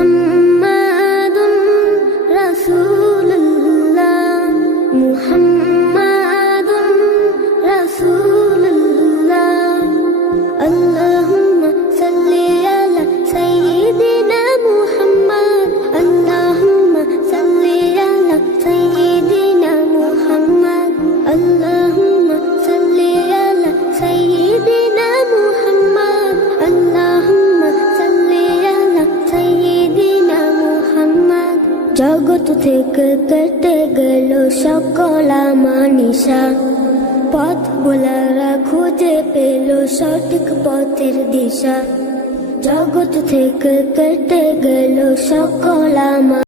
মুহাম্মাদুর রাসূলুল্লাহ মুহাম্মাদুর রাসূলুল্লাহ আল্লাহুম্মা সাল্লি আলা সাইয়্যিদিনা মুহাম্মাদ আল্লাহুম্মা সাল্লি আলা সাইয়্যিদিনা মুহাম্মাদ আল্লাহুম্মা সাল্লি আলা সাইয়্যিদিনা মুহাম্মাদ আল্লাহুম্মা সাল্লি আলা সাইয়্যিদিনা মুহাম্মাদ জগৎ থেকে কেটে গেল সকল আমানিশা পথ ভোলারা খুঁজে পেল সঠিক পথের দিশা জগৎ থেকে কেটে গেল সকল